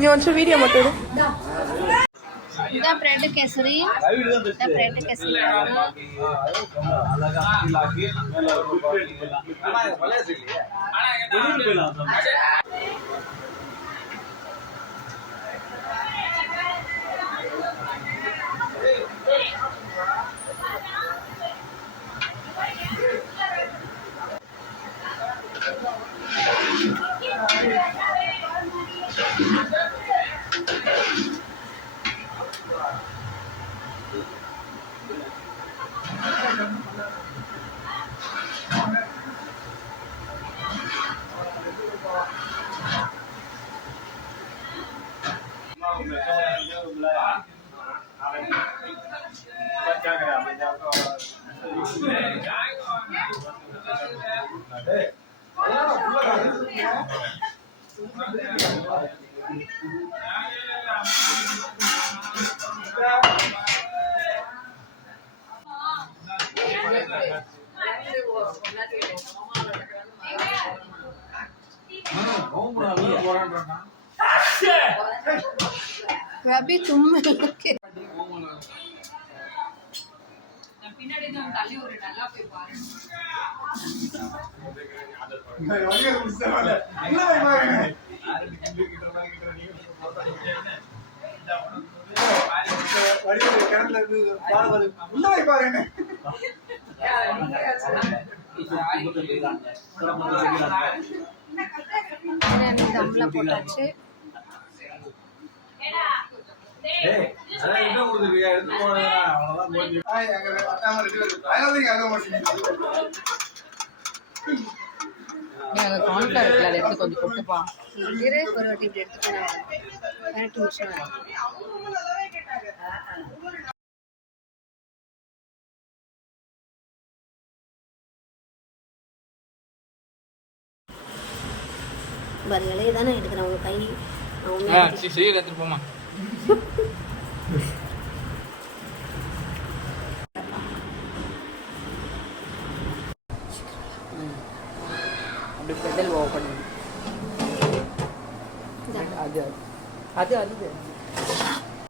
நீ வந்து வீடியோ மட்டும் ब्रेड केसरी ब्रेड केसरी रवि तुम தம்ல போட்டாச்சு கான்ஃபிளவர் எடுத்து கொஞ்சம் கொடுத்துப்பா இரு ஒரு வாட்டி இப்படி எடுத்துக்கலாம் 2 நிமிஷம் பர்கலே தானே எடுக்கிறேன் உங்க கை சரி எடுத்துட்டு போமா அப்படி பெடல் ஓபன் அது அது அது